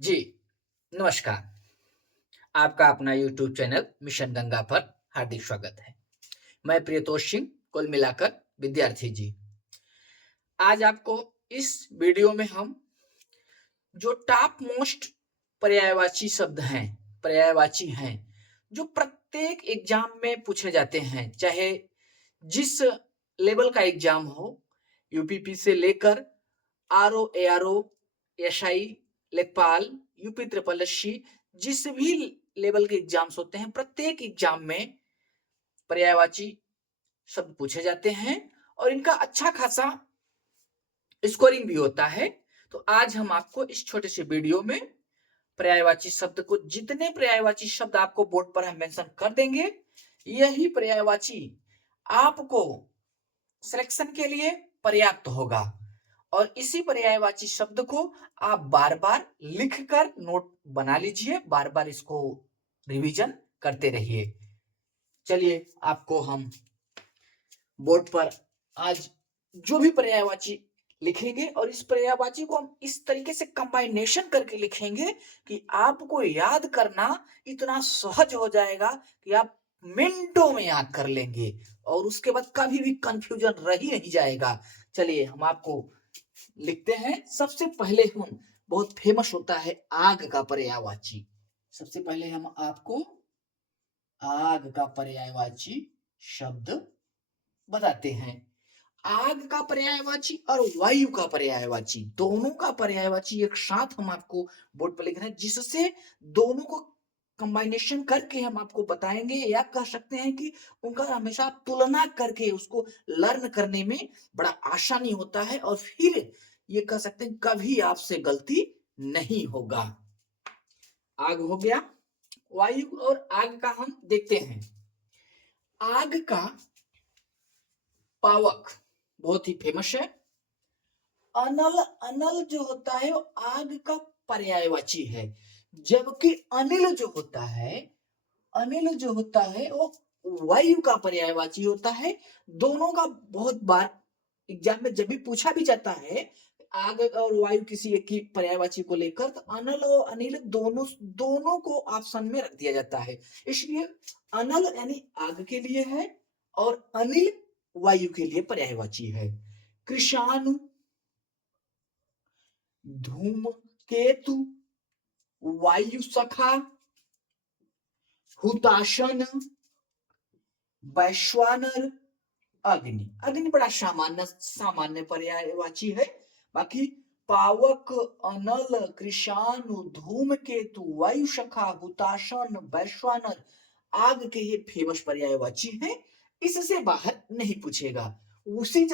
जी, नमस्कार। आपका अपना यूट्यूब चैनल मिशन गंगा पर हार्दिक स्वागत है। मैं प्रियतोष सिंह, कुल मिलाकर विद्यार्थी जी। आज आपको इस वीडियो में हम जो टॉप मोस्ट पर्यायवाची शब्द हैं, पर्यायवाची हैं, जो प्रत्येक एग्जाम में पूछे जाते हैं, चाहे जिस लेवल का एग्जाम हो, यूपीपी से लेकर आरओ, एआरओ, एसआई, लेखपाल, यूपी ट्रिपल एससी, जिस भी लेवल के एग्जाम्स होते हैं, प्रत्येक एग्जाम में पर्यायवाची शब्द पूछे जाते हैं और इनका अच्छा खासा स्कोरिंग भी होता है। तो आज हम आपको इस छोटे से वीडियो में पर्यायवाची शब्द को, जितने पर्यायवाची शब्द आपको बोर्ड पर हम मेंशन कर देंगे, यही पर्यायवाची आपको सिलेक्शन के लिए पर्याप्त होगा और इसी पर्यायवाची शब्द को आप बार बार लिखकर नोट बना लीजिए, बार बार इसको रिवीजन करते रहिए। चलिए आपको हम बोर्ड पर आज जो भी पर्यायवाची लिखेंगे और इस पर्यायवाची को हम इस तरीके से कंबाइनेशन करके लिखेंगे कि आपको याद करना इतना सहज हो जाएगा कि आप मिनटों में याद कर लेंगे और उसके बाद कभी भी कंफ्यूजन रह ही नहीं जाएगा। चलिए हम आपको लिखते हैं। सबसे पहले हम, बहुत फेमस होता है आग का पर्यायवाची। सबसे पहले हम आपको आग का पर्यायवाची शब्द बताते हैं। आग का पर्यायवाची और वायु का पर्यायवाची, दोनों का पर्यायवाची एक साथ हम आपको बोर्ड पर लिख रहे हैं, जिससे दोनों को कंबाइनेशन करके हम आपको बताएंगे, या कह सकते हैं कि उनका हमेशा आप तुलना करके उसको लर्न करने में बड़ा आसानी होता है और फिर ये कह सकते हैं कभी आपसे गलती नहीं होगा। आग हो गया। वायु और आग का हम देखते हैं। आग का पावक बहुत ही फेमस है। अनल, अनल जो होता है वो आग का पर्यायवाची है, जबकि अनिल जो होता है, अनिल जो होता है वो वायु का पर्यायवाची होता है। दोनों का बहुत बार एग्जाम में जब भी पूछा भी जाता है आग और वायु किसी एक की पर्यायवाची को लेकर, तो अनल और अनिल दोनों दोनों को ऑप्शन में रख दिया जाता है। इसलिए अनल यानी आग के लिए है और अनिल वायु के लिए पर्यायवाची है। कृषाणु, धूमकेतु, वायु सखा, हुताशन, वैश्वानर, अग्नि। अग्नि बड़ा सामान्य सामान्य पर्यायवाची है। बाकी पावक, अनल, कृषाणु, धूमकेतु, वायु सखा, हुताशन, वैश्वानर आग के ये फेमस पर्यायवाची हैं। इससे बाहर नहीं पूछेगा। उसी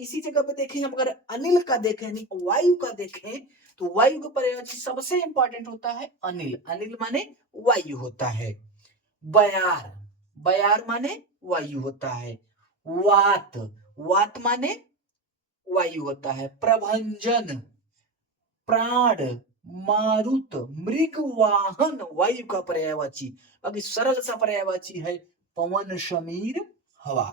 इसी जगह पे देखें, हम अगर अनिल का देखें यानी वायु का देखें, तो वायु का पर्यायवाची सबसे इंपॉर्टेंट होता है अनिल। अनिल माने वायु होता है। बयार, बयार माने वायु होता है। वात, वात माने वायु होता है। प्रभंजन, प्राण, मारुत, मृग वाहन वायु का पर्यायवाची। बाकी सरल सा पर्यायवाची है पवन, समीर, हवा।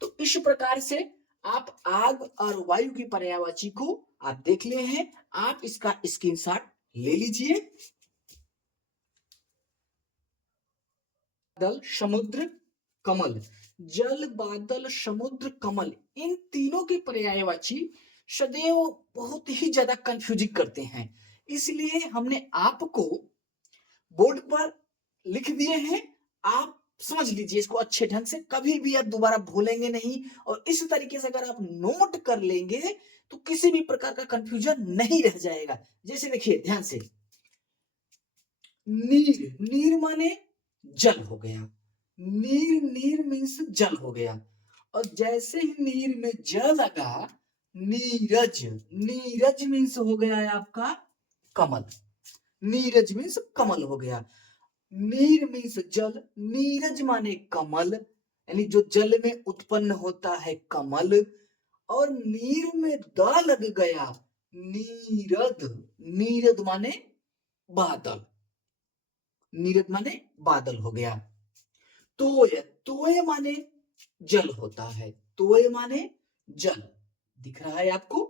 तो इस प्रकार से आप आग और वायु की पर्यायवाची को आप देख ले हैं। आप इसका स्क्रीनशॉट ले लीजिए। बादल, समुद्र, कमल। जल, बादल, समुद्र, कमल, इन तीनों की पर्यायवाची सदैव बहुत ही ज्यादा कंफ्यूजिंग करते हैं। इसलिए हमने आपको बोर्ड पर लिख दिए हैं। आप समझ लीजिए इसको अच्छे ढंग से, कभी भी आप दोबारा भूलेंगे नहीं। और इस तरीके से अगर आप नोट कर लेंगे तो किसी भी प्रकार का कंफ्यूजन नहीं रह जाएगा। जैसे देखिए ध्यान से, नीर, नीर माने जल हो गया। नीर, नीर मीन्स जल हो गया। और जैसे ही नीर में ज लगा, नीरज, नीरज मीन्स हो गया है आपका कमल। नीरज मीन्स कमल हो गया। नीर मीन्स जल, नीरज माने कमल, यानी जो जल में उत्पन्न होता है कमल। और नीर में द लग गया, नीरद, नीरद माने बादल, नीरद माने बादल हो गया। तोय, तोय माने जल होता है, तोय माने जल, दिख रहा है आपको।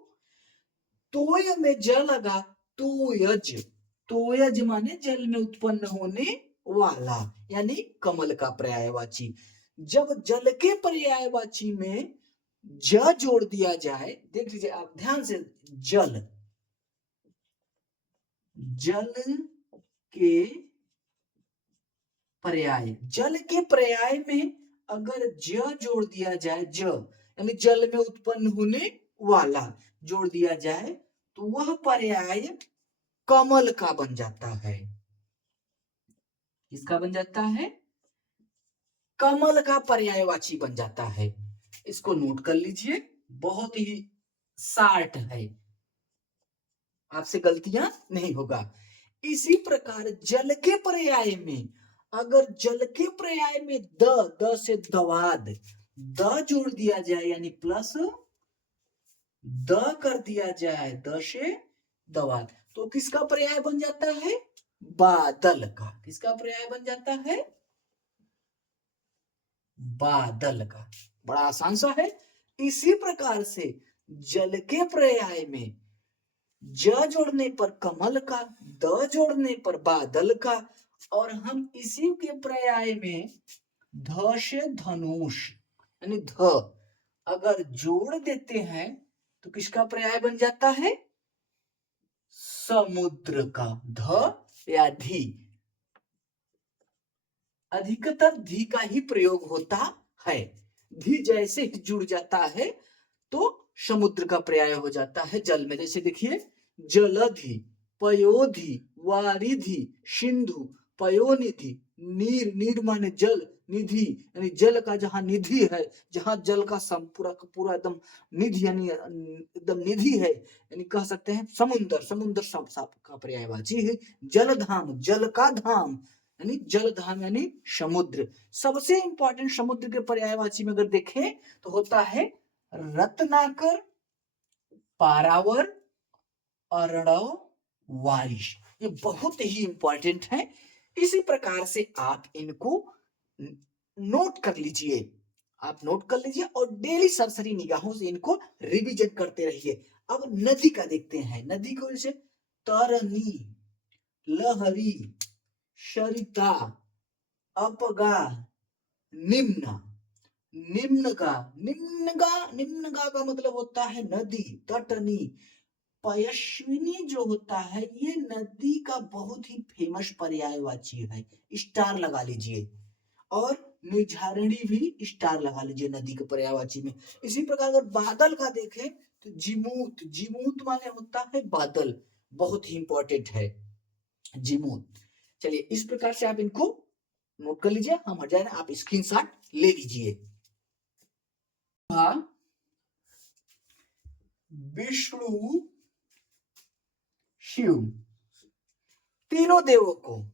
तोय में ज लगा तोयज, तोयज माने जल में उत्पन्न होने वाला, यानी कमल का पर्यायवाची। जब जल के पर्यायवाची में ज जोड़ दिया जाए, देख लीजिए आप ध्यान से, जल, जल के पर्याय, जल के पर्याय में अगर ज जोड़ दिया जाए, ज यानी जल में उत्पन्न होने वाला जोड़ दिया जाए, तो वह पर्याय कमल का बन जाता है। किसका बन जाता है? कमल का पर्यायवाची बन जाता है। इसको नोट कर लीजिए, बहुत ही शार्ट है, आपसे गलतियां नहीं होगा। इसी प्रकार जल के पर्याय में अगर जल के पर्याय में द से दवाद, द जोड़ दिया जाए यानी प्लस द कर दिया जाए, द से दवाद, तो किसका पर्याय बन जाता है? बादल का। किसका पर्याय बन जाता है? बादल का। बड़ा आसान सा है। इसी प्रकार से जल के पर्याय में ज जोड़ने पर कमल का, द जोड़ने पर बादल का, और हम इसी के पर्याय में ध से धनुष यानी ध अगर जोड़ देते हैं तो किसका पर्याय बन जाता है? समुद्र का। ध या धी, अधिकतर धी का ही प्रयोग होता है। धी जैसे ही जुड़ जाता है तो समुद्र का पर्याय हो जाता है जल में। जैसे देखिए, जलधि, पयोधि, वारिधि, सिंधु, पयोनिधि, नीर, नीर माने जल, निधि यानी जल का जहां निधि है, जहां जल का पूरा पूरा एकदम निधि यानी एकदम निधि है, यानी कह सकते हैं समुद्र, समुद्र सब का पर्यायवाची है। जलधाम, जल का धाम यानी जलधाम यानी समुद्र। सबसे इंपॉर्टेंट समुद्र के पर्यायवाची में अगर देखें तो होता है रत्नाकर, पारावर, अर्णव, वारिश। ये बहुत ही इंपॉर्टेंट है। इसी प्रकार से आप इनको नोट कर लीजिए, आप नोट कर लीजिए और डेली सरसरी निगाहों से इनको रिवीजन करते रहिए। अब नदी का देखते हैं। नदी को जैसे तरनी, लहरी, सरिता, अपगा, निम्न। निम्नगा का मतलब होता है नदी, तटनी। पयस्विनी जो होता है ये नदी का बहुत ही फेमस पर्यायवाची है, स्टार लगा लीजिए। और निर्झरणी भी स्टार लगा लीजिए नदी के पर्यायवाची में। इसी प्रकार अगर बादल का देखें तो जिमूत, जिमूत माने होता है बादल, बहुत ही इंपॉर्टेंट है जिमूत। चलिए इस प्रकार से आप इनको नोट कर लीजिए। हम हट जाए, आप स्क्रीनशॉट ले लीजिए। विष्णु, शिव, तीनों देवों को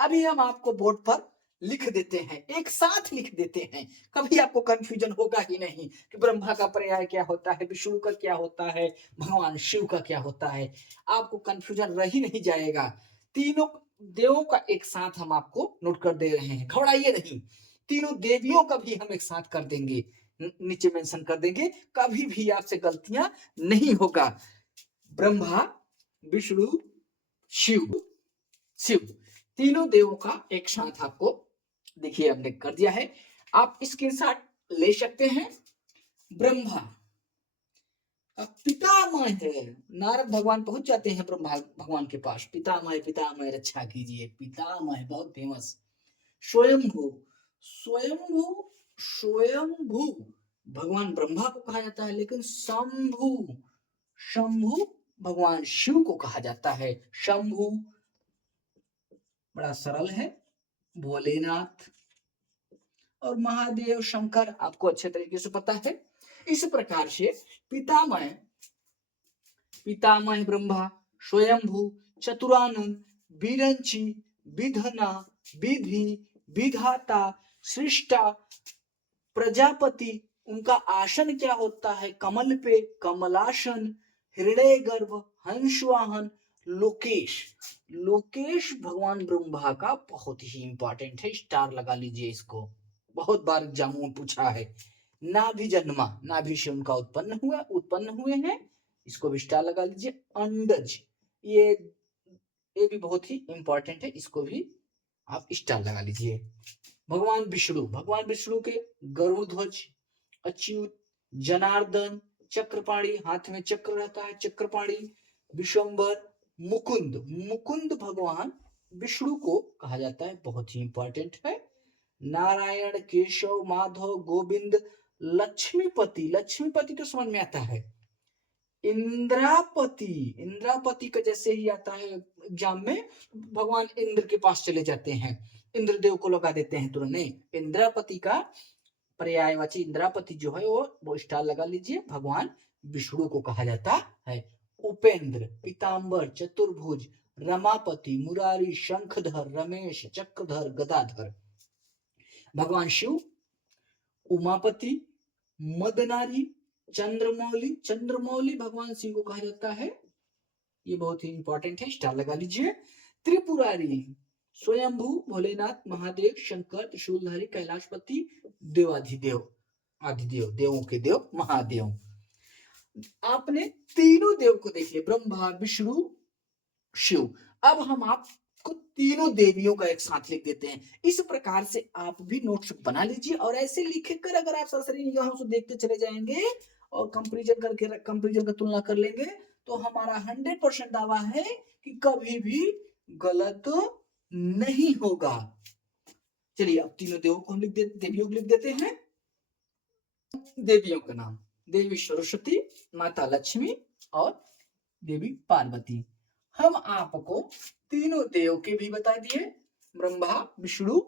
अभी हम आपको बोर्ड पर लिख देते हैं, एक साथ लिख देते हैं। कभी आपको कंफ्यूजन होगा ही नहीं कि ब्रह्मा का पर्याय क्या होता है, विष्णु का क्या होता है, भगवान शिव का क्या होता है। आपको कंफ्यूजन रह ही नहीं जाएगा। तीनों देवों का एक साथ हम आपको नोट कर दे रहे हैं, घबराइए नहीं। तीनों देवियों का भी हम एक साथ कर देंगे, नीचे मेंशन कर देंगे, कभी भी आपसे गलतियां नहीं होगा। ब्रह्मा, विष्णु, शिव, शिव, तीनों देवों का एक साथ आपको देखिए हमने कर दिया है। आप स्क्रीनशॉट ले सकते हैं। ब्रह्मा पितामह है, नारद भगवान पहुंच जाते हैं ब्रह्मा भगवान के पास, पितामह पितामह रक्षा कीजिए, पितामह बहुत फेमस। स्वयंभू, स्वयंभू, स्वयंभू भगवान ब्रह्मा को कहा जाता है, लेकिन शंभु, शंभु भगवान शिव को कहा जाता है। शंभु बड़ा सरल है। भोलेनाथ और महादेव शंकर आपको अच्छे तरीके से पता है। इस प्रकार से पितामह, पितामह ब्रह्मा, स्वयंभू, चतुरानंद, विरंची, विधना, विधि, विधाता, सृष्टा, प्रजापति, उनका आसन क्या होता है? कमल पे, कमलासन, हृदय गर्भ, हंसवाहन, लोकेश। लोकेश भगवान ब्रह्मा का बहुत ही इंपॉर्टेंट है, स्टार लगा लीजिए इसको, बहुत बार एग्जाम में पूछा है। नाभि जन्मा, नाभि से उनका उत्पन्न हुए हैं, इसको भी स्टार लगा लीजिए। अंडज, ये ये भी बहुत ही इंपॉर्टेंट है, इसको भी आप स्टार लगा लीजिए। भगवान विष्णु के गरुड़ ध्वज, अच्युत, जनार्दन, चक्रपाणी, हाथ में चक्र रहता है, चक्रपाणी, विशंबर, मुकुंद। मुकुंद भगवान विष्णु को कहा जाता है, बहुत ही इंपॉर्टेंट है। नारायण, केशव, माधव, गोविंद, लक्ष्मीपति। लक्ष्मीपति तो समझ में आता है। इंद्रापति, इंद्रापति का जैसे ही आता है एग्जाम में, भगवान इंद्र के पास चले जाते हैं, इंद्रदेव को लगा देते हैं तुरंत। नहीं, इंद्रापति का पर्यायवाची इंद्रापति जो है वो स्टार लगा लीजिए, भगवान विष्णु को कहा जाता है। उपेंद्र, पीताम्बर, चतुर्भुज, रमापति, मुरारी, शंखधर, रमेश, चक्रधर, गदाधर। भगवान शिव उमापति, मदनारी, चंद्रमौली। चंद्रमौली भगवान शिव को कहा जाता है, ये बहुत ही इंपॉर्टेंट है, स्टार लगा लीजिए। त्रिपुरारी, स्वयंभू, भोलेनाथ, महादेव, शंकर, त्रिशूलधारी, कैलाशपति, देवाधिदेव, आदिदेव, देवों के देव, महादेव। आपने तीनों देव को देखिए, ब्रह्मा, विष्णु, शिव। अब हम आपको तीनों देवियों का एक साथ लिख देते हैं। इस प्रकार से आप भी नोट्स बना लीजिए और ऐसे लिखकर अगर आप सरसरी निगाहों से देखते चले जाएंगे और कंपेरिजन का तुलना कर लेंगे तो हमारा 100% दावा है कि कभी भी गलत नहीं होगा। चलिए अब तीनों देवों को हम देवियों को लिख देते हैं। देवियों का नाम, देवी सरस्वती, माता लक्ष्मी और देवी पार्वती। हम आपको तीनों देव के भी बता दिए, ब्रह्मा, विष्णु,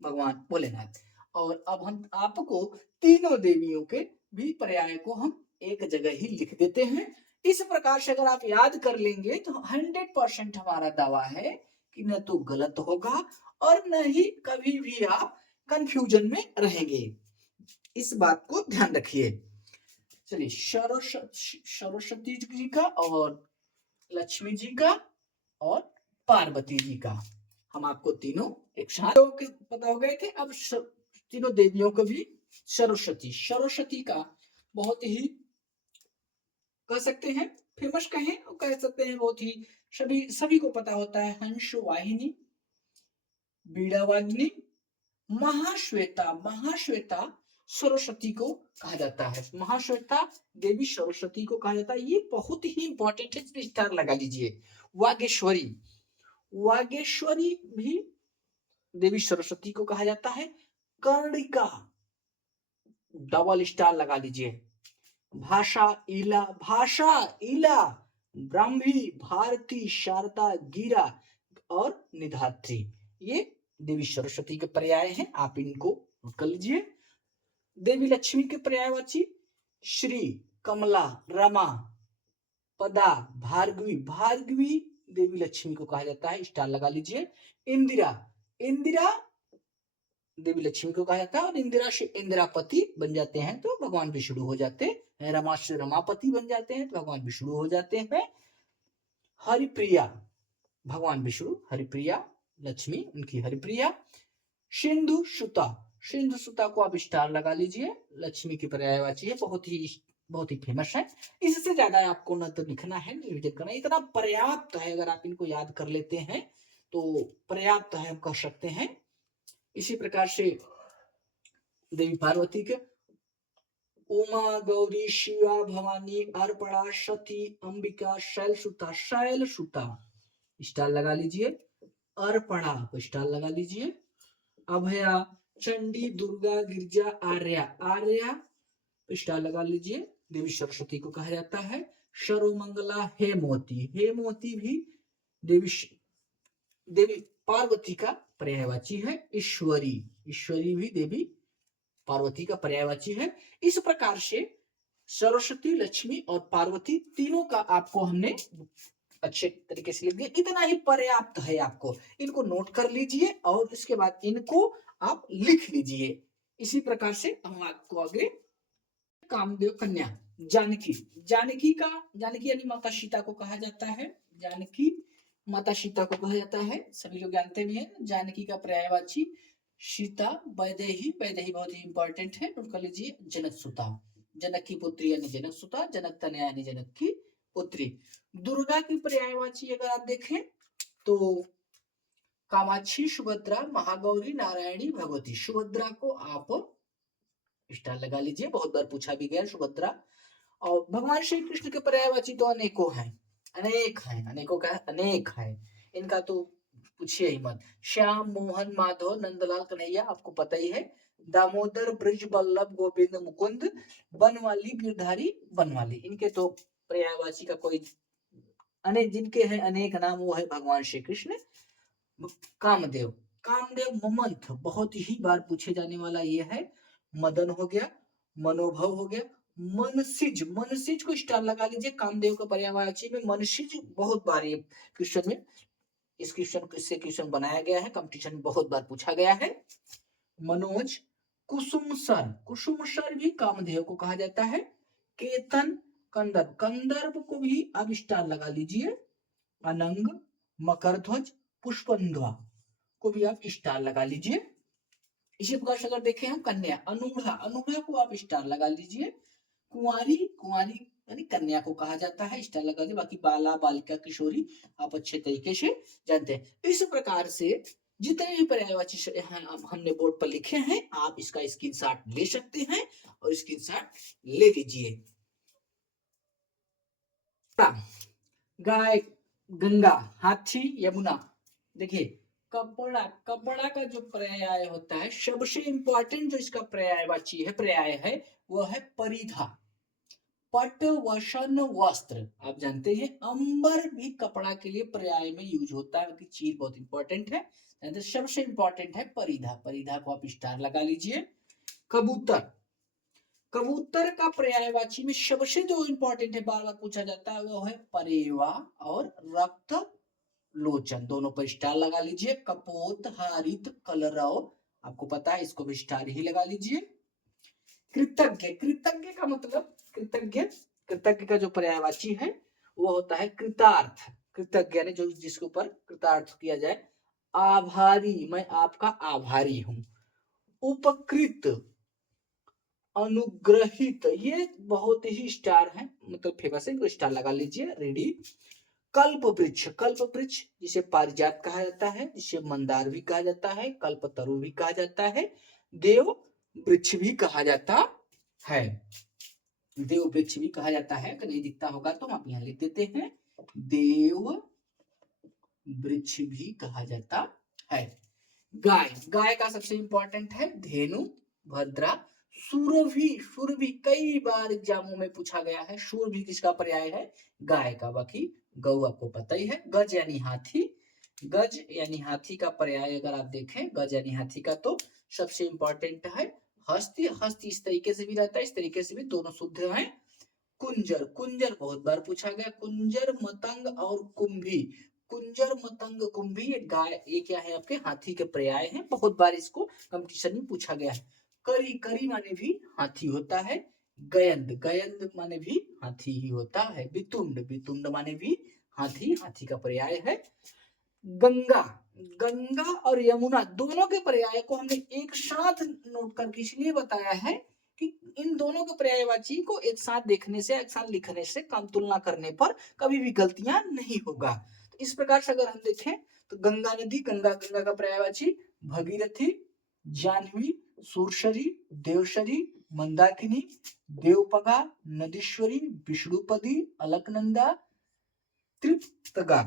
भगवान भोलेनाथ। और अब हम आपको तीनों देवियों के भी पर्याय को हम एक जगह ही लिख देते हैं। इस प्रकार से अगर आप याद कर लेंगे तो 100% हमारा दावा है कि न तो गलत होगा और न ही कभी भी आप कंफ्यूजन में रहेंगे। इस बात को ध्यान रखिए। चलिए, सरस्वती जी का और लक्ष्मी जी का और पार्वती जी का हम आपको तीनों एक साथ पता हो गए थे। अब तीनों देवियों को भी, सरस्वती का बहुत ही कह सकते हैं फेमस कहें, कह सकते हैं बहुत ही सभी को पता होता है, हंस वाहिनी, बीड़ावागिनी, महाश्वेता। महाश्वेता सरस्वती को कहा जाता है, महाश्वेता देवी सरस्वती को कहा जाता है। ये बहुत ही इंपॉर्टेंट है, स्टार लगा लीजिए। वागेश्वरी, वागेश्वरी भी देवी सरस्वती को कहा जाता है। कर्णिका, डबल स्टार लगा लीजिए। भाषा इला, ब्राह्मी, भारती, शारदा, गिरा और निधात्री, ये देवी सरस्वती के पर्याय हैं, आप इनको नोट कर लीजिए। देवी लक्ष्मी के पर्यायवाची श्री, कमला, रमा, पदा, भार्गवी। भार्गवी देवी लक्ष्मी को कहा जाता है, स्टार लगा लीजिए। इंदिरा, इंदिरा देवी लक्ष्मी को कहा जाता है और इंदिरा से इंदिरापति बन जाते हैं तो भगवान विष्णु हो जाते हैं। रमा से रमापति बन जाते हैं तो भगवान विष्णु हो जाते हैं। हरिप्रिया, भगवान विष्णु, हरिप्रिया लक्ष्मी उनकी हरिप्रिया। सिंधु सुता, सिंधु सुता को आप स्टार लगा लीजिए, लक्ष्मी की पर्यायवाची है, बहुत ही फेमस है। इससे ज्यादा आपको न तो लिखना है न रिविजन करना है, इतना पर्याप्त है। अगर आप इनको याद कर लेते हैं तो पर्याप्त है, हम कह सकते हैं। इसी प्रकार से देवी पार्वती के उमा, गौरी, शिवा, भवानी, अर्पणा, सती, अंबिका, शैलसुता। शैलसुता स्टार लगा लीजिए। अर्पणा को स्टार लगा लीजिए। अभया, चंडी, दुर्गा, गिरजा, आर्या, आर्या स्टार लगा लीजिए, देवी सरस्वती को कहा जाता है। सर्वमंगला, हेमवती, हेमवती भी देवी पार्वती का पर्यायवाची है। ईश्वरी, ईश्वरी भी देवी पार्वती का पर्यायवाची है। इस प्रकार से सरस्वती, लक्ष्मी और पार्वती तीनों का आपको हमने अच्छे तरीके से लिख दिया, इतना ही पर्याप्त है। आपको इनको नोट कर लीजिए और इसके बाद इनको आप लिख लीजिए। इसी प्रकार से हम आपको आगे कामदेव कन्या जानकी, जानकी यानी माता सीता को कहा जाता है। जानकी माता सीता को कहा जाता है, सभी लोग जानते भी हैं। जानकी का पर्यायवाची सीता, वैदेही, वैदेही बहुत ही इंपॉर्टेंट है, नोट कर लीजिए। जनक सुता, जनक की पुत्री यानी जनक सुता, जनक तनया यानी जनक की पुत्री। दुर्गा की पर्यायवाची अगर आप देखें तो कामाक्षी, सुभद्रा, महागौरी, नारायणी, भगवती। सुभद्रा को आप स्टार लगा लीजिए, बहुत बार पूछा भी गया सुभद्रा। और भगवान श्री कृष्ण के पर्यायवाची तो अनेकों हैं, अनेकों का अनेक है, इनका तो पूछिए ही मत। श्याम, मोहन, माधव, नंदलाल, कन्हैया आपको पता ही है। दामोदर, ब्रज बल्लभ, गोविंद, मुकुंद, बनवाली, गिरधारी, बनवाली, इनके तो पर्यायवाची का कोई अनेक, जिनके हैं अनेक नाम, वो है भगवान श्री कृष्ण। कामदेव, कामदेव ममंथ बहुत ही बार पूछे जाने वाला ये है। मदन हो गया, मनोभव हो गया, मनसिज, मनसिज को स्टार लगा लीजिए। कामदेव का पर्यायवाची में मनसिज बहुत बार ये क्वेश्चन में, इस क्वेश्चन से क्वेश्चन बनाया गया है, कंपटीशन में बहुत बार पूछा गया है। मनोज, कुसुमसर, कुसुमसर भी कामदेव को कहा जाता है। केतन, कंदर्प, कंदर्प को भी आप स्टार लगा लीजिए। अनंग, मकरध्वज, पुष्पंध्वा को भी आप स्टार लगा लीजिए। इसी प्रकार से अगर देखें हम कन्या, अनुग्रह, अनुग्रह को आप स्टार लगा लीजिए। कुंवारी, कुंवारी यानी कन्या को कहा जाता है, स्टार लगा लीजिए। बाकी बाला, बालिका, किशोरी आप अच्छे तरीके से जानते हैं। इस प्रकार से जितने भी पर्यायवाची हमने बोर्ड पर लिखे हैं, आप इसका स्क्रीनशॉट ले सकते हैं और स्क्रीनशॉट ले लीजिए। गाय, गंगा, हाथी, यमुना। देखिए कपड़ा, कपड़ा का जो पर्याय होता है, सबसे इंपॉर्टेंट जो इसका पर्याय है वो है परिधा। पट, वसन, वस्त्र आप जानते हैं। अंबर भी कपड़ा के लिए पर्याय में यूज होता है, चीज बहुत इंपॉर्टेंट है। सबसे इंपॉर्टेंट है परिधा, परिधा को आप स्टार लगा लीजिए। कबूतर, कबूतर का पर्यायवाची में सबसे जो इंपॉर्टेंट है, बार बार पूछा जाता है, वो है परेवा और रक्त लोचन, दोनों पर स्टार लगा लीजिए। कपोत, हारित, कलरव आपको पता है, इसको भी स्टार ही लगा लीजिए। कृतज्ञ, कृतज्ञ का मतलब, कृतज्ञ, कृतज्ञ का जो पर्यायवाची है वो होता है कृतार्थ। कृतज्ञ यानी जो जिसके ऊपर कृतार्थ किया जाए। आभारी, मैं आपका आभारी हूं। उपकृत, अनुग्रहित, ये बहुत ही स्टार है, मतलब फेमस है, इनको स्टार लगा लीजिए। रेडी। कल्प वृक्ष, कल्प वृक्ष जिसे पारिजात कहा जाता है, जिसे मंदार भी कहा जाता है, कल्पतरु भी कहा जाता है, देव वृक्ष भी कहा जाता है। देव वृक्ष भी कहा जाता है, अगर नहीं दिखता होगा तो हम आप यहाँ लिख देते हैं, देव वृक्ष भी कहा जाता है। गाय, गाय का सबसे इंपॉर्टेंट है धेनु, भद्रा, सुरभि, सुरभि कई बार एग्जामों में पूछा गया है, सुरभि किसका पर्याय है, गाय का। बाकी गौ आपको पता ही है। गज यानी हाथी, गज यानी हाथी का पर्याय अगर आप देखें, गज यानी हाथी का, तो सबसे इंपॉर्टेंट है हस्ती, हस्ती इस तरीके से भी रहता है, इस तरीके से भी, दोनों शुद्ध है। कुंजर, कुंजर बहुत बार पूछा गया। कुंजर, मतंग और कुंभी, कुंजर, मतंग, कुंभी, ये गाय, ये क्या है आपके हाथी के पर्याय हैं, बहुत बार इसको कंपटीशन में पूछा गया है। करी, करी माने भी हाथी होता है। गयंद, गयंद माने भी हाथी ही होता है। वितुंड, वितुंड माने भी हाथी, हाथी का पर्याय है। गंगा, गंगा और यमुना दोनों के पर्याय को हमने एक साथ नोट करके इसलिए बताया है कि इन दोनों के पर्यायवाची को एक साथ देखने से, एक साथ लिखने से, कम तुलना करने पर कभी भी गलतियां नहीं होगा। तो इस प्रकार से अगर हम देखें तो गंगा नदी, गंगा, गंगा का पर्यायवाची भगीरथी, जाह्नवी, सुरसरी, देवसरी, मंदाकिनी, देवपगा, नदीश्वरी, विष्णुपदी, अलकनंदा, तृप्तगा।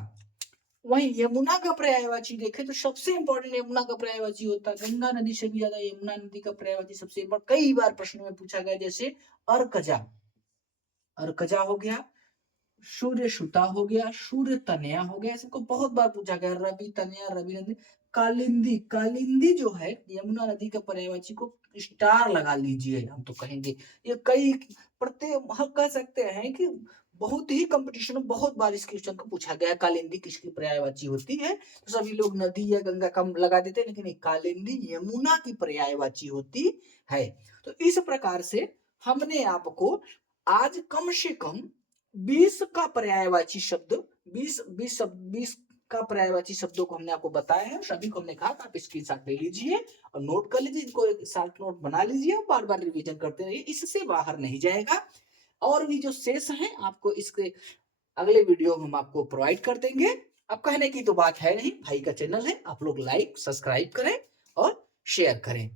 वहीं यमुना का पर्यायवाची देखें तो सबसे इंपॉर्टेंट यमुना का पर्यायवाची होता है, गंगा नदी से भी ज्यादा यमुना नदी का पर्यायवाची सबसे इंपॉर्टेंट, कई बार प्रश्न में पूछा गया, जैसे अर्कजा, अर्कजा हो गया, सूर्य सुता हो गया, सूर्य तनया हो गया, इसको बहुत बार पूछा गया। रवि तनया, रवि नदी। कालिंदी, कालिंदी जो है यमुना नदी का पर्यायवाची को स्टार लगा लीजिए, हम तो कहेंगे ये कई प्रत्येक, हम कह सकते हैं कि बहुत ही कंपटीशन में बहुत बार इस क्वेश्चन को पूछा गया, कालिंदी किसकी पर्यायवाची होती है। तो सभी लोग नदी या गंगा कम लगा देते हैं, लेकिन कालिंदी यमुना की पर्यायवाची होती है। तो इस प्रकार से हमने आपको आज कम से कम 20 का पर्यायवाची शब्द, 20 का पर्यायवाची शब्दों को हमने आपको बताया है, सभी को हमने कहा आप स्क्रीनशॉट ले लीजिए और नोट कर लीजिए, इनको एक शॉर्ट नोट बना लीजिए और बार बार रिवीजन करते रहिए, इससे बाहर नहीं जाएगा। और भी जो शेष है आपको इसके अगले वीडियो हम आपको प्रोवाइड कर देंगे। अब कहने की तो बात है नहीं, भाई का चैनल है, आप लोग लाइक सब्सक्राइब करें और शेयर करें।